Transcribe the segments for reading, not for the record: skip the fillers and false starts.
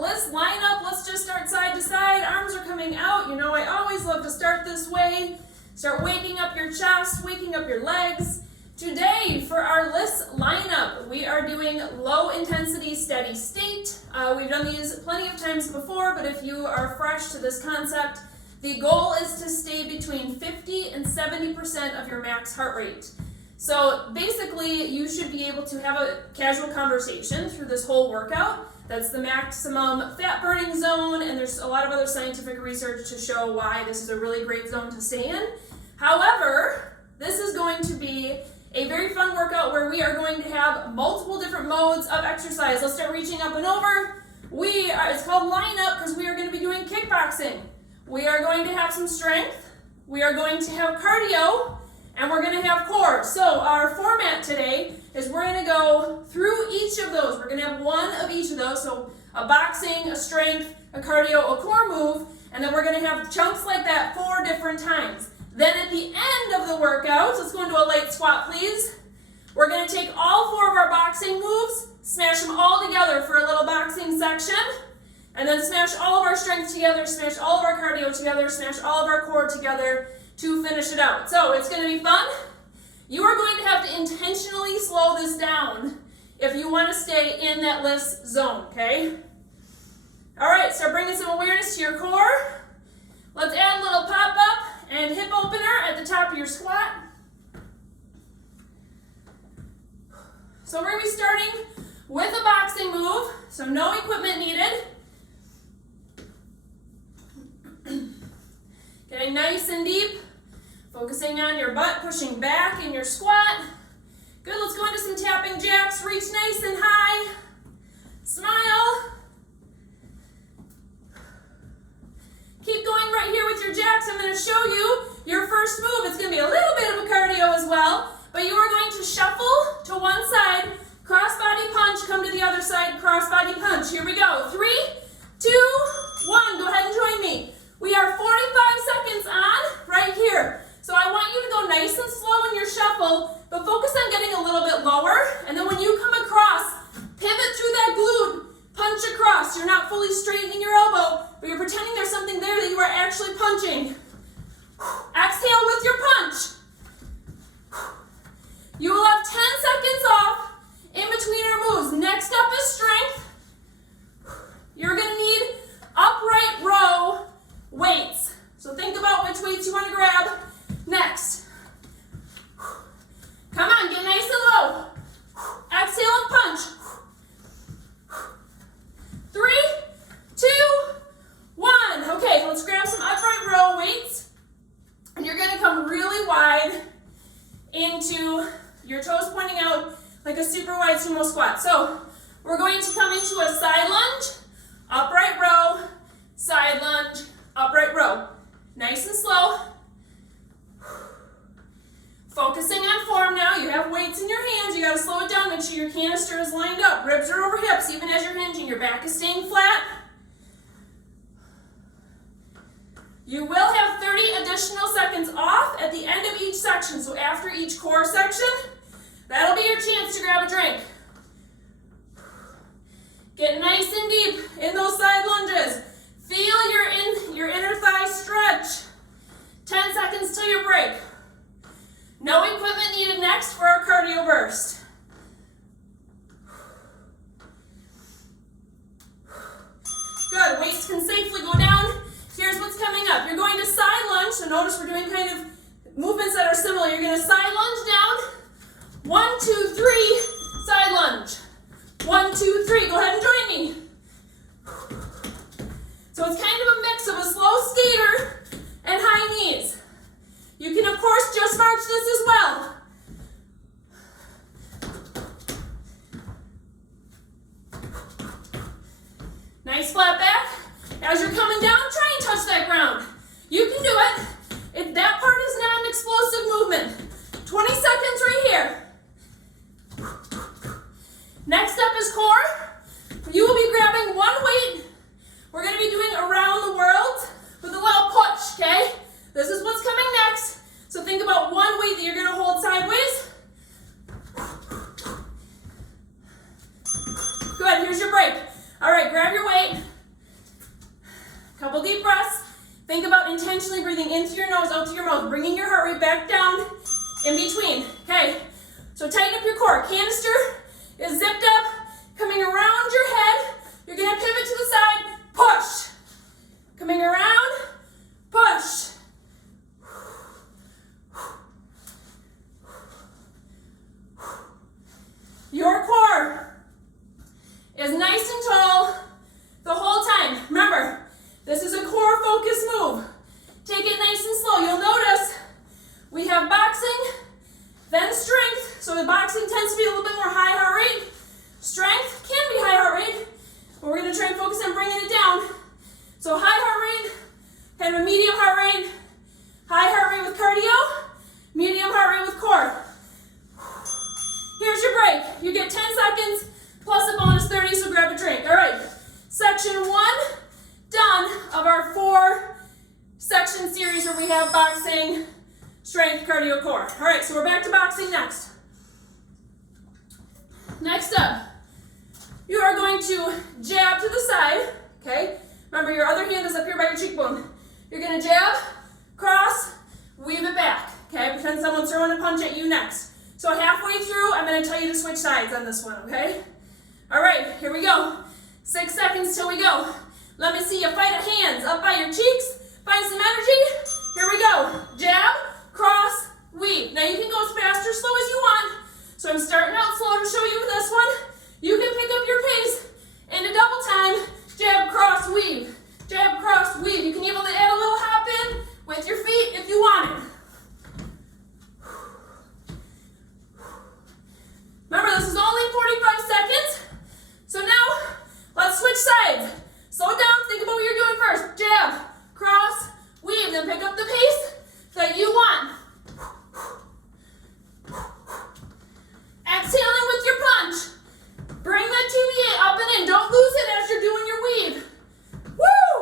LISS lineup. Let's just start side to side. Arms are coming out. You know, I always love to start this way. Start waking up your chest, waking up your legs. Today, for our LISS lineup, we are doing low intensity steady state. We've done these plenty of times before, but if you are fresh to this concept, the goal is to stay between 50 and 70% of your max heart rate. So basically, you should be able to have a casual conversation through this whole workout. That's the maximum fat burning zone, and there's a lot of other scientific research to show why this is a really great zone to stay in. However, this is going to be a very fun workout where we are going to have multiple different modes of exercise. Let's start reaching up and over. It's called lineup because we are going to be doing kickboxing. We are going to have some strength. We are going to have cardio. And we're going to have core. So our format today is we're going to go through each of those. We're going to have one of each of those. So a boxing, a strength, a cardio, a core move. And then we're going to have chunks like that 4 different times. Then at the end of the workout, let's go into a light squat, please. We're going to take all 4 of our boxing moves, smash them all together for a little boxing section. And then smash all of our strength together, smash all of our cardio together, smash all of our core together to finish it out. So it's going to be fun. You are going to have to intentionally slow this down if you want to stay in that LISS zone, okay? All right, start bringing some awareness to your core. Let's add a little pop-up and hip opener at the top of your squat. So we're going to be starting with a boxing move, so no equipment needed. Getting nice and deep. Focusing on your butt, pushing back in your squat. Good, let's go into some tapping jacks. Reach nice and high. Smile. Keep going right here with your jacks. I'm going to show you your first move. It's going to be a little bit of a cardio as well, but you are going to shuffle to one side, cross-body punch, come to the other side, cross-body punch. Here we go. 3, 2, 1. Go ahead and join me. We are 45 seconds on right here. So I want you to go nice and slow in your shuffle, but focus on getting a little bit lower. And then when you come across, pivot through that glute, punch across. You're not fully straightening your elbow, but you're pretending there's something there that you are actually punching. Exhale with your punch. You will have 10 seconds off in between our moves. Next up is strength. You're going to need upright row weights. So think about which weights you want to grab. Next. Come on, get nice and low. Exhale and punch. 3, 2, 1. Okay, let's grab some upright row weights. And you're going to come really wide into your toes pointing out like a super wide sumo squat. So we're going to come into a side lunge, upright row, side lunge, upright row. Nice and slow. Focusing on form now. You have weights in your hands. You got to slow it down. Make sure your canister is lined up. Ribs are over hips even as you're hinging. Your back is staying flat. You will have 30 additional seconds off at the end of each section. So after each core section, that'll be your chance to grab a drink. Get nice and deep in those side lunges. Feel your inner thigh stretch. 10 seconds till your break. No equipment needed next for our cardio burst. Good, weights can safely go down. Here's what's coming up. You're going to side lunge, so notice we're doing kind of movements that are similar. You're going to side lunge down. 1, 2, 3, side lunge. 1, 2, 3, go ahead and join me. So it's kind of a mix of a slow skater and high knees. You can, of course, just march this as well. Nice flat back. As you're coming down, try and touch that ground. You can do it. That part is not an explosive movement. 20 seconds right here. Next up is core. You will be grabbing one weight. We're going to be doing around the world with a little push, okay? This is what's coming next. So think about one weight that you're going to hold sideways. Good, here's your break. All right, grab your weight. Think about intentionally breathing in through your nose, out through your mouth, bringing your heart rate back down in between. Okay, so tighten up your core. Canister is zipped up, coming around your head. You're gonna pivot to the side, push. Coming around, push. Your core is nice and tall the whole time. Remember, this is a core focus move. Take it nice and slow. You'll notice we have boxing, then strength. So the boxing tends to be a little bit more high heart rate. Strength can be high heart rate, but we're going to try and focus on bringing it down. So high heart rate, kind of a medium heart rate, high heart rate with cardio, medium heart rate with core. Here's your break. You get 10 seconds plus a bonus 30, so grab a drink. All right, section 1 done of our 4-section series where we have boxing, strength, cardio, core. All right, so we're back to boxing next. Next up, you are going to jab to the side, okay? Remember, your other hand is up here by your cheekbone. You're gonna jab, cross, weave it back, okay? Pretend someone's throwing a punch at you next. So halfway through, I'm gonna tell you to switch sides on this one, okay? All right, here we go. 6 seconds till we go. Let me see you fight at hands, up by your cheeks. Find some energy. Here we go. Jab, cross, weave. Now you can go as fast or slow as you want. So I'm starting out slow to show you this one. You can pick up your pace into double time. Jab, cross, weave. Jab, cross, weave. You can even add a little hop in with your feet if you want it. Remember, this is only 45 seconds. So now, let's switch sides. Slow down, think about what you're doing first. Jab, cross, weave, then pick up the pace that you want. Exhaling with your punch. Bring that TVA up and in. Don't lose it as you're doing your weave. Woo!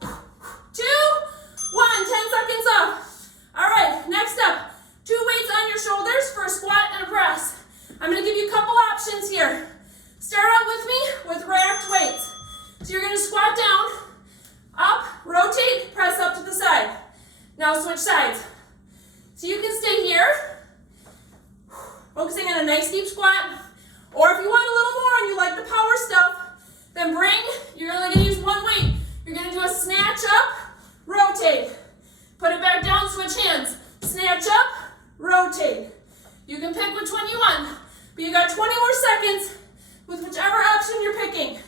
2, 1, 10 seconds off. All right, next up, 2 weights on your shoulders for a squat and a press. I'm gonna give you a couple options here. Start out with me with racked weights. So you're gonna squat down, up, rotate, press up to the side. Now switch sides. So you can stay here, focusing on a nice deep squat. Or if you want a little more and you like the power stuff, then you're only gonna use 1 weight. You're gonna do a snatch up, rotate. Put it back down, switch hands. Snatch up, rotate. You can pick which one you want, but you got 20 more seconds with whichever option you're picking.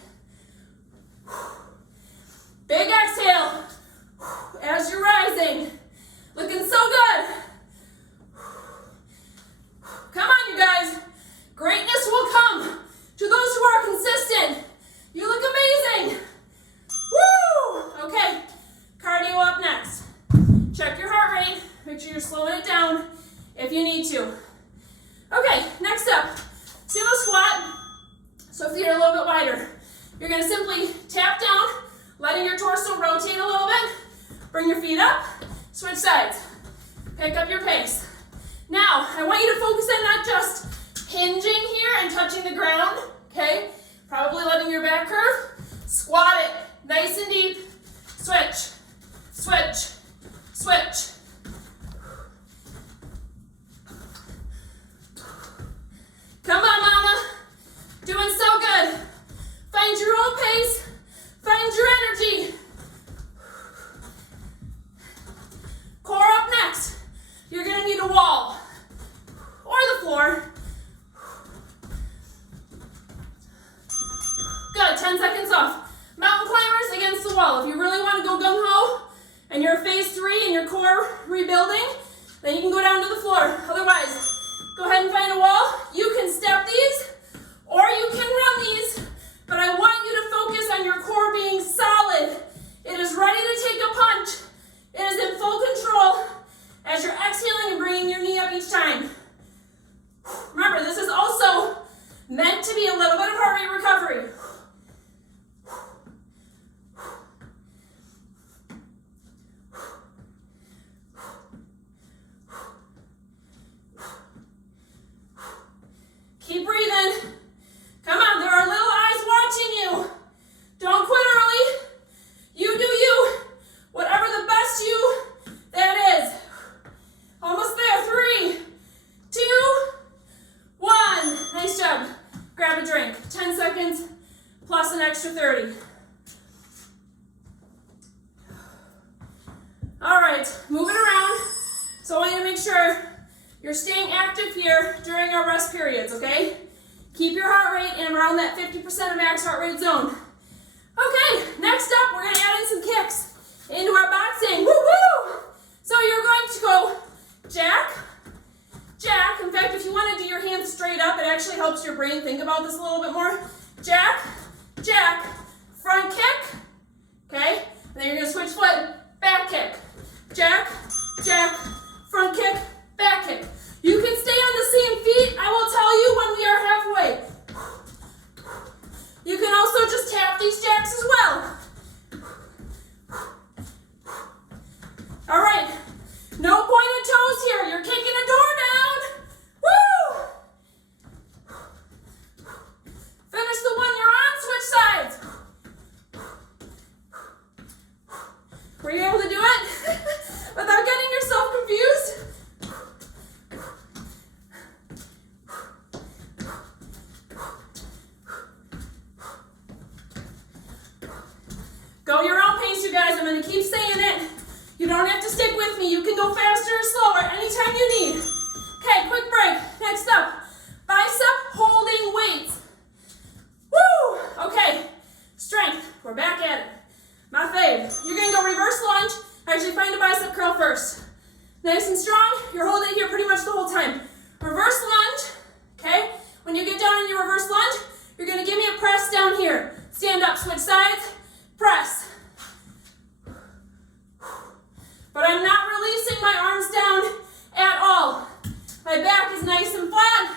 Big exhale as you're rising. Looking so good. Come on, you guys. Greatness will come to those who are consistent. You look amazing. Woo! Okay, cardio up next. Check your heart rate. Make sure you're slowing it down if you need to. Okay, next up, sumo squat. So feet are a little bit wider. You're gonna simply tap down, letting your torso rotate a little bit. Bring your feet up, switch sides. Pick up your pace. Now, I want you to focus on not just hinging here and touching the ground, okay? Probably letting your back curve. Squat it, nice and deep. Switch, switch, switch. Come on, mama. Doing so good. Find your own pace. Find your energy. Core up next. You're gonna need a wall or the floor. Good, 10 seconds off. Mountain climbers against the wall. If you really want to go gung-ho and you're phase 3 and your core rebuilding, then you can go down to the floor. Otherwise, go ahead and find a wall. You can step these or you can run these, but I want you to focus on your core being solid. It is ready to take a punch. It is in full control as you're exhaling and bringing your knee up each time. Remember, this is also meant to be a little bit of heart rate recovery. Keep breathing. Come on, there are little eyes watching you. Don't quit early. grab a drink. 10 seconds plus an extra 30. All right, moving around. So I want you to make sure you're staying active here during our rest periods, okay? Keep your heart rate in around that 50% of max heart rate zone. Okay, next up, we're gonna add in some kicks into our boxing. Woo-woo! So you're going to go jack, jack. In fact, if you want to do your hands straight up, it actually helps your brain think about this a little bit more. Jack, jack, front kick, okay? And then you're gonna switch foot, back kick. Jack, jack, front kick, back kick. You can stay on the same feet, I will tell you, when we are halfway. You can also just tap these jacks as well. All right, no pointed toes here. You're kicking a door down. Woo! Finish the one you're on, switch sides. Were you able to do it without getting yourself confused? Go your own pace, you guys. I'm going to keep saying it. You don't have to stick with me. You can go faster or slower anytime you need. Okay, quick break. Next up, bicep holding weights. Woo! Okay, strength. We're back at it. My fave. You're going to go reverse lunge. Actually, find a bicep curl first. Nice and strong. You're holding it here pretty much the whole time. Reverse lunge. Okay? When you get down in your reverse lunge, you're going to give me a press down here. Stand up, switch sides, press. But I'm not releasing my arms down at all. My back is nice and flat.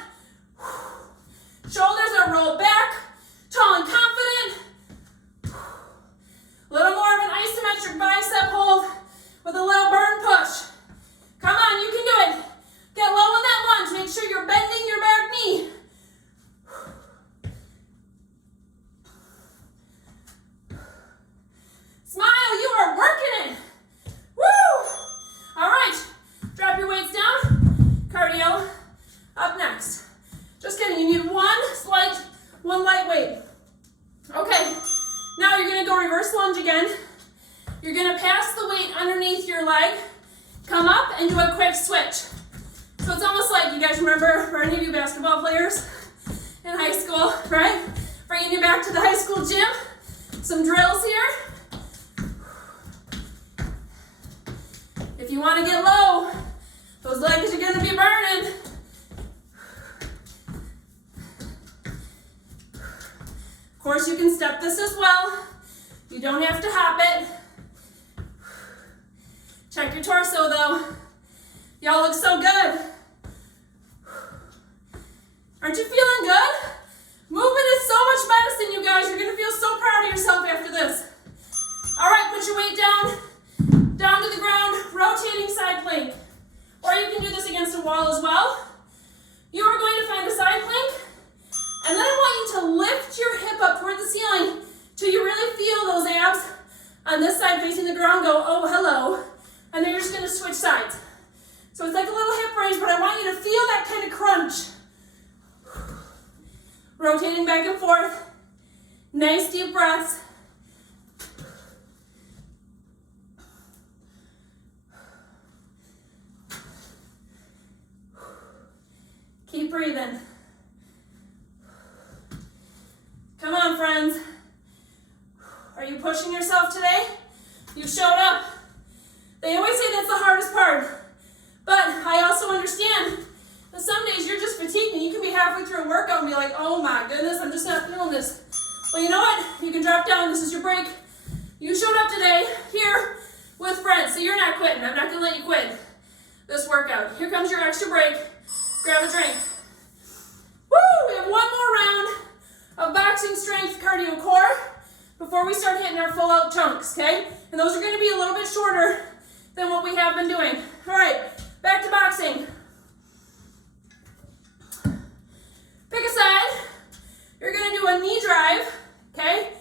Shoulders are rolled back, tall and confident. A little more of an isometric bicep hold with a little burn push. Come on, you can do it. Get low in that lunge. Make sure you're bending your back knee. Smile, you are working it. Woo! All right, drop your weights down. Cardio up next. Just kidding, you need one light weight. Okay, now you're gonna go reverse lunge again. You're gonna pass the weight underneath your leg, come up and do a quick switch. So it's almost like, you guys remember, for any of you basketball players in high school, right? Bringing you back to the high school gym. Some drills here. If you want to get low, those legs are going to be burning. Of course, you can step this as well. You don't have to hop it. Check your torso though. Y'all look so good. Aren't you feeling good? Movement is so much medicine, you guys. You're going to feel so proud of yourself after this. All right, put your weight down to the ground, rotating side plank. Or you can do this against a wall as well. You are going to find a side plank, and then I want you to lift your hip up toward the ceiling till you really feel those abs on this side facing the ground go, oh, hello. And then you're just going to switch sides. So it's like a little hip raise, but I want you to feel that kind of crunch. Rotating back and forth. Nice deep breaths. Keep breathing. Come on, friends. Are you pushing yourself today? You showed up. They always say that's the hardest part. But I also understand that some days you're just fatigued and you can be halfway through a workout and be like, oh my goodness, I'm just not feeling this. Well, you know what? You can drop down. This is your break. You showed up today here with friends, so you're not quitting. I'm not going to let you quit this workout. Here comes your extra break. Grab a drink. Woo! We have one more round of boxing strength cardio core before we start hitting our full out chunks, okay? And those are going to be a little bit shorter than what we have been doing. All right, back to boxing. Pick a side. You're going to do a knee drive, okay?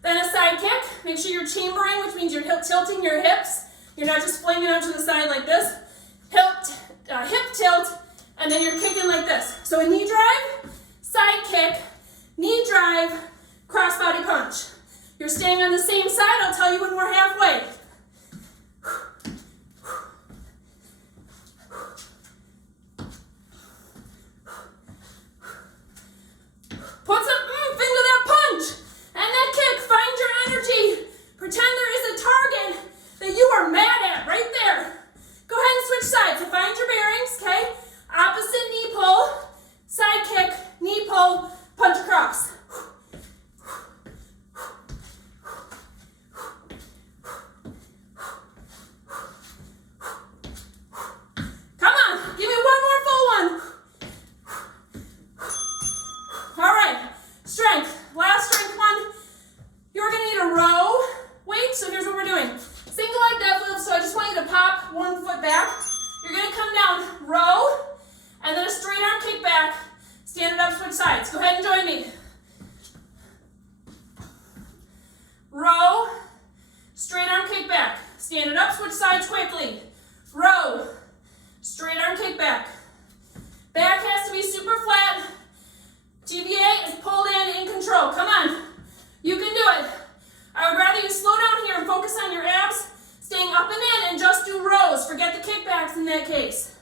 Then a side kick. Make sure you're chambering, which means you're tilting your hips. You're not just flinging out to the side like this. Hip tilt, and then you're kicking like this. So a knee drive, side kick, knee drive, cross-body punch. You're staying on the same side. I'll tell you when we're halfway. Put some oomph into that punch and that kick. Find your energy. Pretend there is a target that you are mad at right there. Go ahead and switch sides. So find your bearings, okay? Opposite knee pull, side kick, knee pull, punch across. Come on, give me one more full one. All right, strength. Last strength one. You're gonna need a row weight, so here's what we're doing. Single leg deadlift, so I just want you to pop one foot back. You're gonna come down, row, and then a straight arm kick back. Stand it up, switch sides. Go ahead and join me. Row, straight arm kick back. Stand it up, switch sides quickly. Row, straight arm kick back. Back has to be super flat. TVA is pulled in control. Come on, you can do it. I would rather you slow down here and focus on your abs, staying up and in, and just do rows. Forget the kickbacks in that case.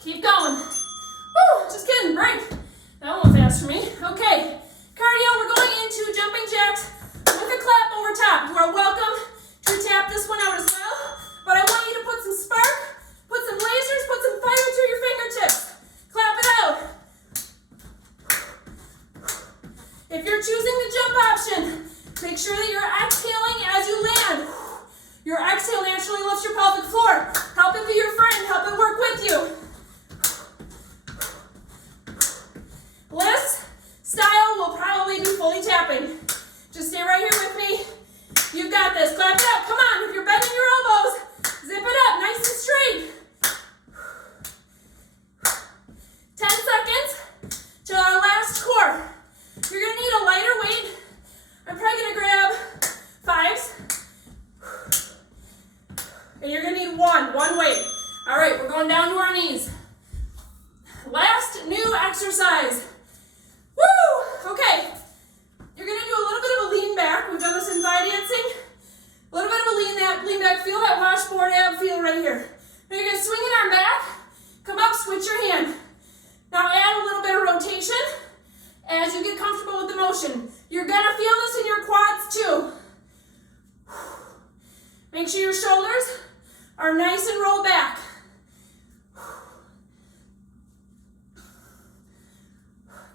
Keep going. Woo, just kidding, break. That one was fast for me. Okay, cardio, we're going into jumping jacks with a clap over top. You are welcome to tap this one out as well, but I want you to put some spark, put some lasers, put some fire through your fingertips. Clap it out. If you're choosing the jump option, make sure that you're exhaling as you land. Your exhale naturally lifts your pelvic floor. Help it be your friend, help it work with you. LISS style will probably be fully tapping. Just stay right here with me. You've got this. Clap it up. Come on. If you're bending your elbows, zip it up nice and straight. 10 seconds till our last core. You're going to need a lighter weight. I'm probably going to grab 5s. And you're going to need one weight. All right, we're going down to our knees. Last new exercise. Woo! Okay. You're going to do a little bit of a lean back. We've done this in thigh dancing. A little bit of a lean back. Feel that washboard ab feel right here. Now you're going to swing an arm back. Come up, switch your hand. Now add a little bit of rotation as you get comfortable with the motion. You're going to feel this in your quads too. Make sure your shoulders are nice and rolled back.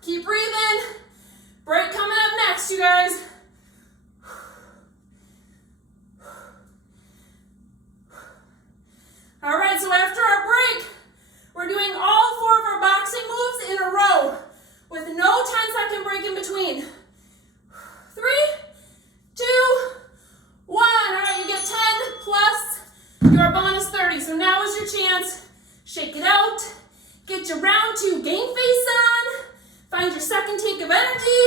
Keep breathing. Break coming up next, you guys. All right, so after our break, we're doing all 4 of our boxing moves in a row with no 10-second break in between. 3, 2, 1. All right, you get 10 plus your bonus 30. So now is your chance. Shake it out. Get your round 2 game face on. Find your second take of energy.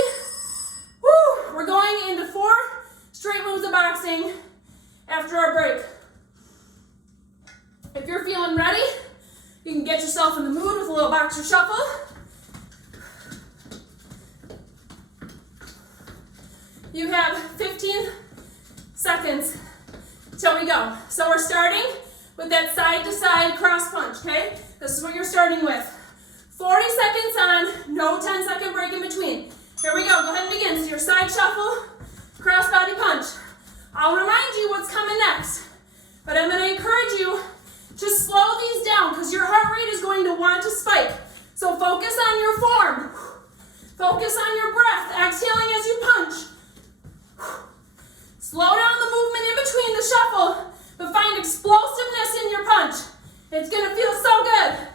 Woo! We're going into 4 straight moves of boxing after our break. If you're feeling ready, you can get yourself in the mood with a little boxer shuffle. You have 15 seconds till we go. So we're starting with that side-to-side cross punch, okay? This is what you're starting with. 40 seconds on, no 10-second break in between. Here we go, go ahead and begin. So your side shuffle, cross body punch. I'll remind you what's coming next, but I'm gonna encourage you to slow these down because your heart rate is going to want to spike. So focus on your form. Focus on your breath, exhaling as you punch. Slow down the movement in between the shuffle, but find explosiveness in your punch. It's gonna feel so good.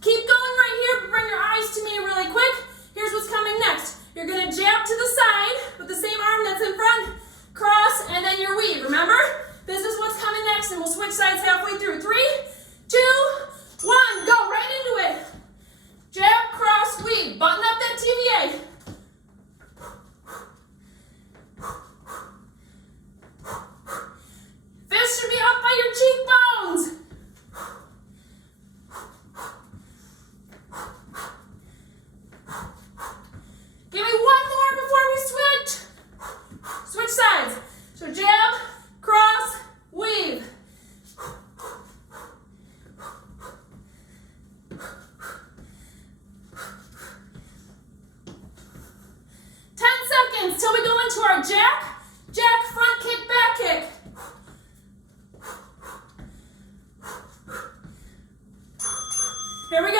Keep going right here, but bring your eyes to me really quick. Here's what's coming next. You're gonna jab to the side with the same arm that's in front, cross, and then your weave. Remember? This is what's coming next, and we'll switch sides halfway through. 3, 2, 1, go right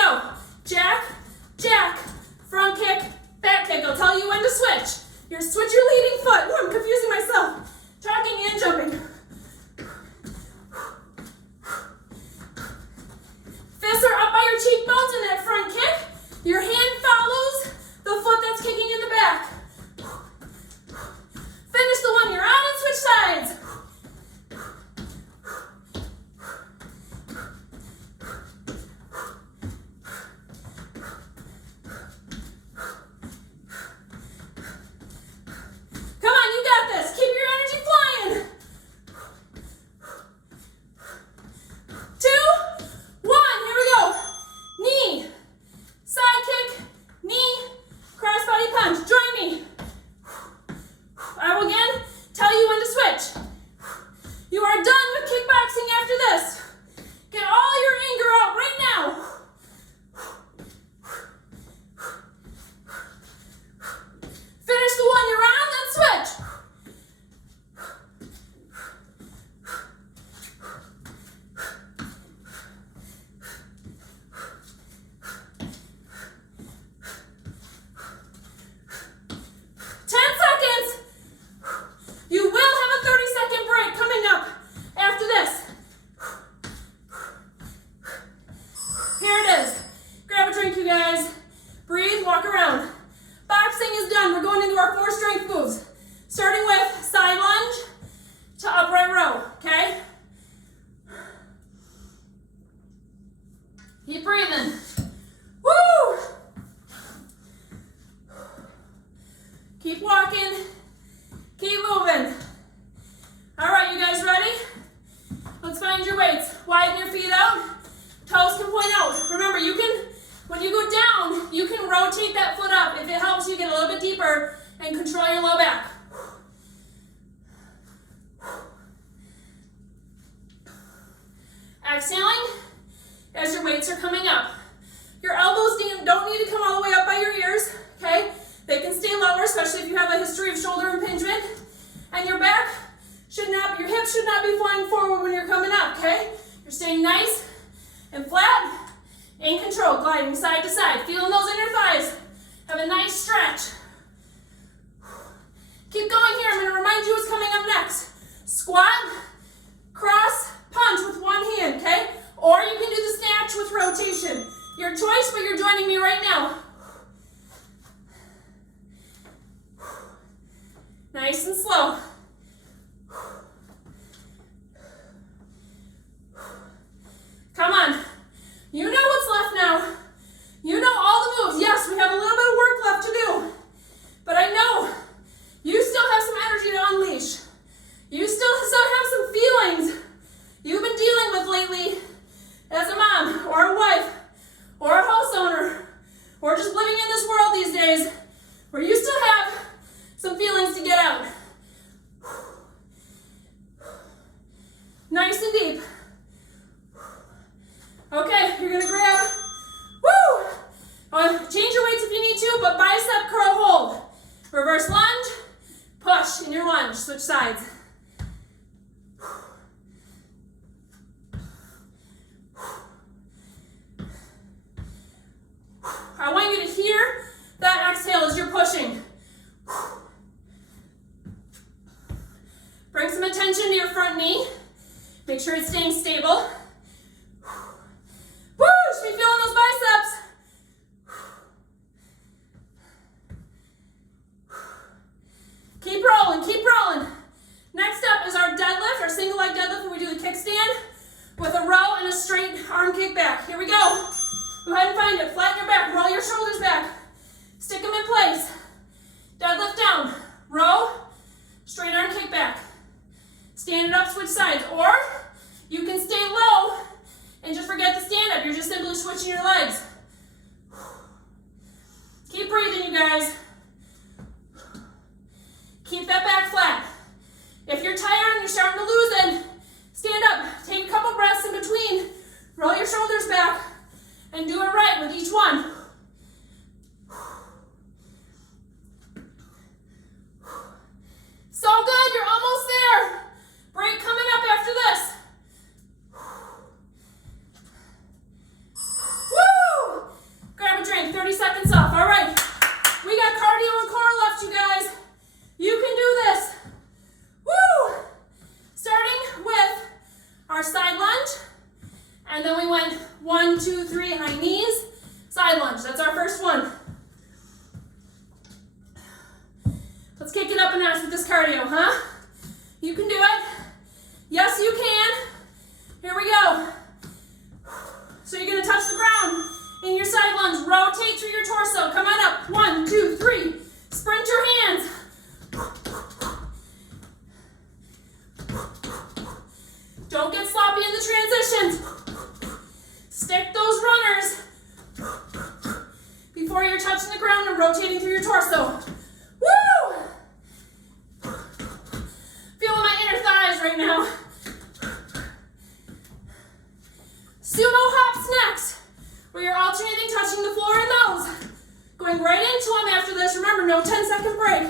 go. Jack, jack, front kick, back kick. I'll tell you when to switch. Switch your leading foot. Ooh, I'm confusing myself. Talking and jumping. Fists are up by your cheekbones in that front kick. Your hand follows the foot that's kicking in the back. Finish the one you're on and switch sides. Come on, you got this. Keep your energy flying. 2, 1, here we go. Knee, side kick, knee, cross body punch. Join me. I will again tell you when to switch. You are done with kickboxing after this. Get all your anger out right now. Finish the one you're on, then switch. You will have a 30-second break coming up after this. Here it is. Grab a drink, you guys. Breathe, walk around. Boxing is done. We're going into our 4 strength moves. Starting with side lunge to upright row, okay? Keep breathing. Woo! Keep walking. Keep moving. All right, you guys ready? Let's find your weights. Widen your feet out. Toes can point out. Remember, you can, when you go down, you can rotate that foot up. If it helps you get a little bit deeper and control your low back. Exhaling as your weights are coming up. Your elbows don't need to come all the way up by your ears, okay? They can stay lower, especially if you have a history of shoulder impingement. And your back your hips should not be flying forward when you're coming up, okay? You're staying nice and flat, in control, gliding side to side. Feeling those inner thighs. Have a nice stretch. Keep going here. I'm going to remind you what's coming up next. Squat, cross, punch with one hand, okay? Or you can do the snatch with rotation. Your choice, but you're joining me right now. Nice and slow. Come on. You know what's left now. You know all the moves. Yes, we have a little bit of work left to do. But I know you still have some energy to unleash. You still have some feelings you've been dealing with lately as a mom or a wife or a house owner or just living in this world these days where you still have some feelings to get out. Nice and deep. Okay, you're gonna grab, change your weights if you need to, but bicep curl hold. Reverse lunge, push in your lunge, switch sides. I want you to hear that exhale as you're pushing. Bring some attention to your front knee. Make sure it's staying stable. Woo! You should be feeling those biceps. Keep rolling, keep rolling. Next up is our deadlift, our single leg deadlift, where we do the kickstand with a row and a straight arm kick back. Here we go. Go ahead and find it. Flatten your back, roll your shoulders back. Stick them in place. Deadlift down. Row, straight arm kick back. Stand it up, switch sides. Or you can stay low and just forget to stand up. You're just simply switching your legs. Keep breathing, you guys. Keep that back flat. If you're tired and you're starting to lose it, stand up. Take a couple breaths in between. Roll your shoulders back and do it right with each one. So good, you're almost there. Break coming up after this. Woo! my knees, side lunge. That's our first one. Let's kick it up a notch with this cardio, huh? You can do it. Yes, you can. Here we go. So you're gonna touch the ground in your side lunge. Rotate through your torso. Come on up. 1, 2, 3. Sprint your hands. Don't get sloppy in the transitions. Stick those runners before you're touching the ground and rotating through your torso. Woo! Feeling my inner thighs right now. Sumo hops next, where you're alternating touching the floor in those. Going right into them after this. Remember, no 10-second break.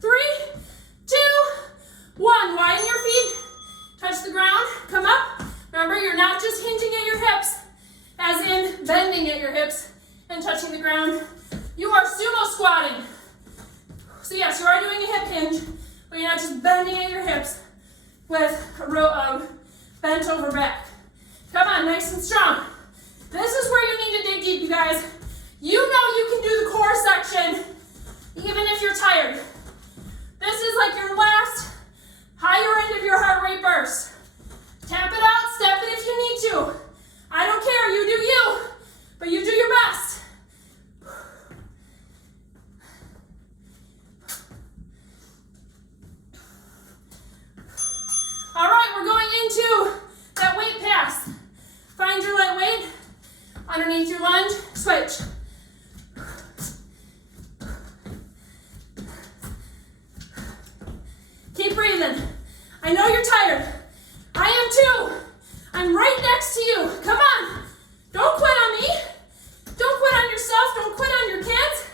3, 2, 1. Widen your feet. Touch the ground. Come up. Remember, you're not just hinging at your hips, as in bending at your hips and touching the ground. You are sumo squatting. So yes, you are doing a hip hinge, but you're not just bending at your hips with a bent over back. Come on, nice and strong. This is where you need to dig deep, you guys. You know you can do the core section even if you're tired. This is like your last higher end of your heart rate burst. Tap it out, step it if you need to. I don't care, you do you, but you do your best. All right, we're going into that weight pass. Find your light weight underneath your lunge, switch. Keep breathing. I know you're tired. I am too. I'm right next to you. Come on. Don't quit on me. Don't quit on yourself. Don't quit on your kids.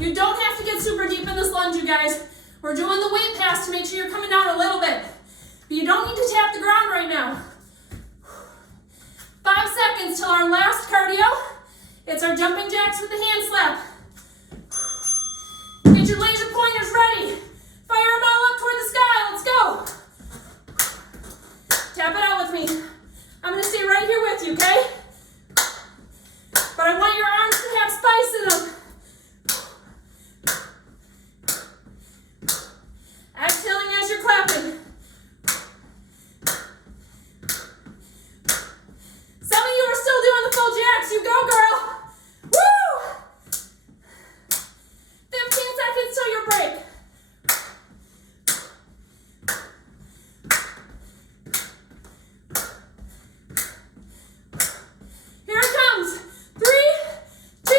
You don't have to get super deep in this lunge, you guys. We're doing the weight pass to make sure you're coming down a little bit. But you don't need to tap the ground right now. 5 seconds till our last cardio. It's our jumping jacks with the hand slap. Get your laser pointers ready. Fire them all up toward the sky. Let's go. Tap it out with me. I'm going to stay right here with you, okay? But I want your arms to have spice in them. Exhaling as you're clapping. Some of you are still doing the full jacks. You go, girl. Woo! 15 seconds till your break. Here it comes. 3, 2,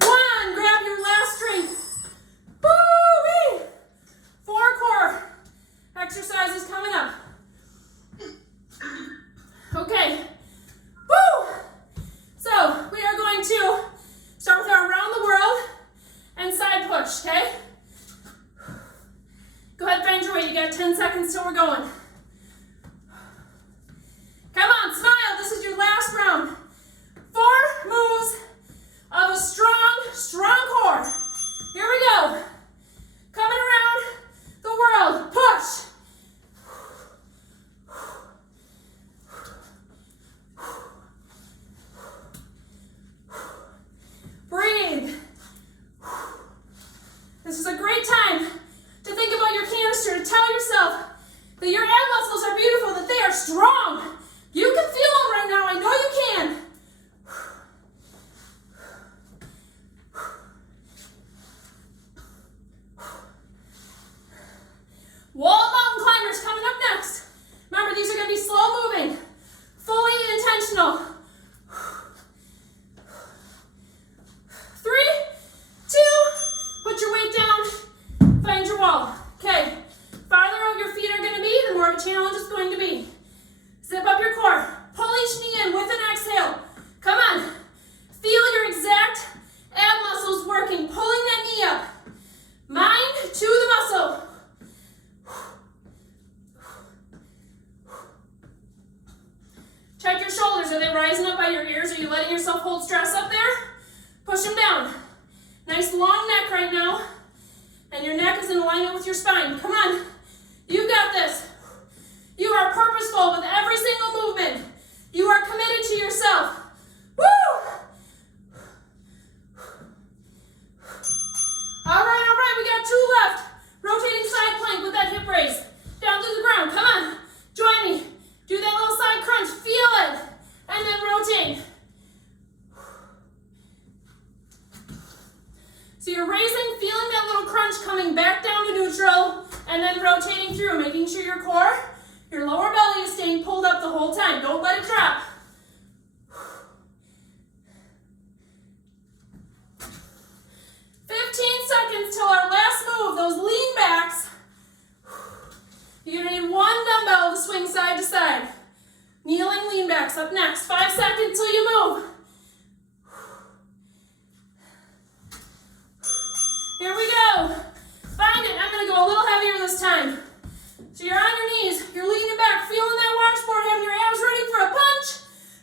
1. Grab your last drink. Woo-wee! 4 core exercises coming up. Okay. Woo! So we are going to start with our around the world and side push, okay? Go ahead, find your weight. You got 10 seconds till we're going. Come on, smile. This is your last round. 4 moves of a strong core. Here we go. Coming around the world. Push. Breathe. This is a great time to think about your canister, to tell yourself that your ab muscles are beautiful, that they are strong. You can feel them right now. I know you can. Wall mountain climbers coming up next. Remember, these are going to be slow moving, fully intentional. 3, 2, put your weight down, find your wall. Okay, farther out your feet are going to be, the more of a challenge it's going to be. Zip up your core, pull each knee in with an exhale. Come on, feel your exact ab muscles working, pulling that knee up. Mind to the muscle. Check your shoulders. Are they rising up by your ears? Are you letting yourself hold stress up there? Push them down. Nice long neck neck right now, and your neck is in alignment with your spine. Come on. You got this. You are purposeful with every single movement. You are committed to yourself. Woo! All right, we got 2 left. Rotating side plank with that hip raise. Down to the ground, come on. Join me. Do that little side crunch, feel it. And then rotate. So you're raising, feeling that little crunch coming back down to neutral, and then rotating through, making sure your core, your lower belly is staying pulled up the whole time. Don't let it drop. 15 seconds till our last move, those lean backs. You're gonna need 1 dumbbell to swing side to side. Kneeling lean backs up next. 5 seconds till you move. Here we go. Find it. I'm gonna go a little heavier this time. So you're on your knees, you're leaning back, feeling that washboard, having your abs ready for a punch.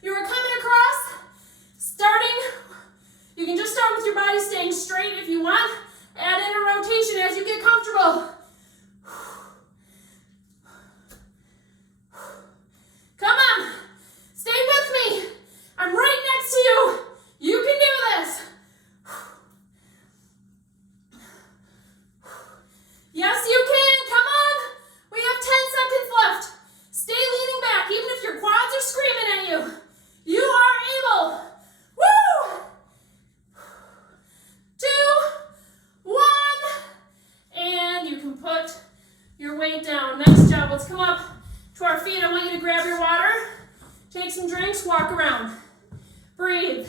You are coming across, starting. You can just start with your body staying straight if you want. Add in a rotation as you get comfortable. Come on, stay with me. I'm right next to you. You can do this. Yes, you can. Come on. We have 10 seconds left. Stay leaning back, even if your quads are screaming at you. You are able. Woo! 2, 1, and you can put your weight down. Nice job. Let's come up to our feet. I want you to grab your water, take some drinks, walk around. Breathe.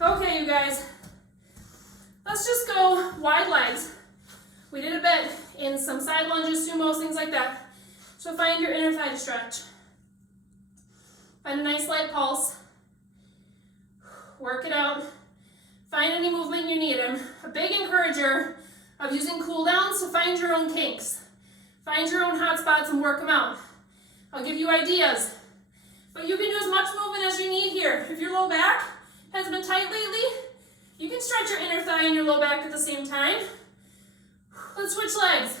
Okay, you guys, let's just go wide legs. We did a bit in some side lunges, sumos, things like that. So find your inner thigh to stretch. Find a nice light pulse. Work it out. Find any movement you need. I'm a big encourager of using cool downs to find your own kinks. Find your own hot spots and work them out. I'll give you ideas. But you can do as much movement as you need here. If your low back has been tight lately, you can stretch your inner thigh and your low back at the same time. Let's switch legs.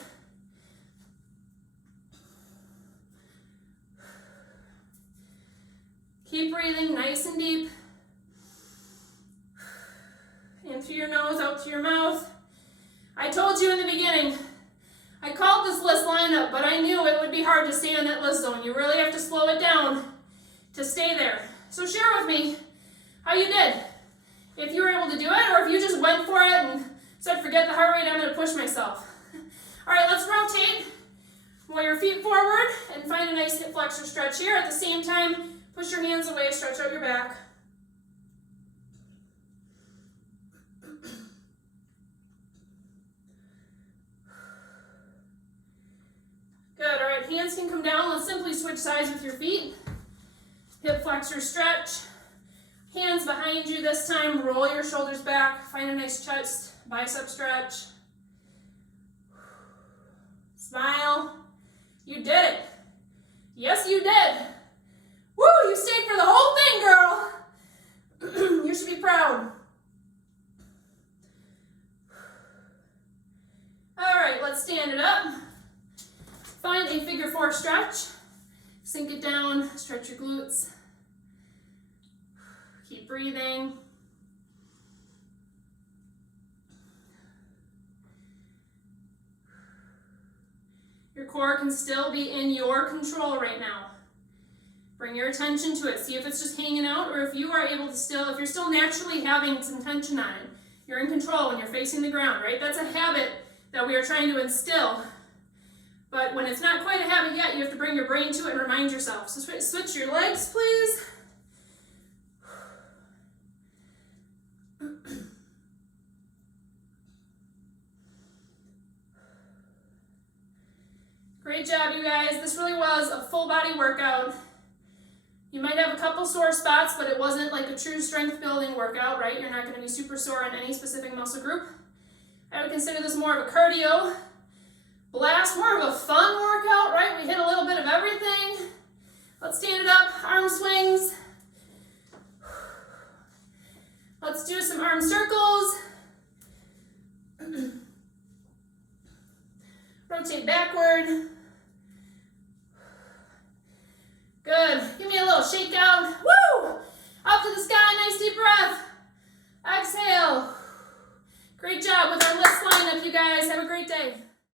Keep breathing nice and deep. In through your nose, out to your mouth. I told you in the beginning, I called this LISS lineup, but I knew it would be hard to stay in that LISS zone. You really have to slow it down to stay there. So share with me how you did. If you were able to do it, or if you just went for it and said, forget the heart rate, I'm going to push myself. All right, let's rotate. Roll your feet forward and find a nice hip flexor stretch here. At the same time, push your hands away, stretch out your back. Good, all right, hands can come down. Let's simply switch sides with your feet. Hip flexor stretch. Hands behind you this time, roll your shoulders back, find a nice chest, bicep stretch. Smile. You did it. Yes, you did. Woo, you stayed for the whole thing, girl. You should be proud. All right, let's stand it up. Find a figure 4 stretch. Sink it down, stretch your glutes. Keep breathing. Your core can still be in your control right now. Bring your attention to it. See if it's just hanging out, or if you are able to still, if you're still naturally having some tension on it. You're in control when you're facing the ground, right? That's a habit that we are trying to instill. But when it's not quite a habit yet, you have to bring your brain to it and remind yourself. So switch your legs, please. Great job, you guys. This really was a full body workout. You might have a couple sore spots, but it wasn't like a true strength building workout, right? You're not going to be super sore on any specific muscle group. I would consider this more of a cardio blast, more of a fun workout, right? We hit a little bit of everything. Let's stand it up, arm swings. Let's do some arm circles.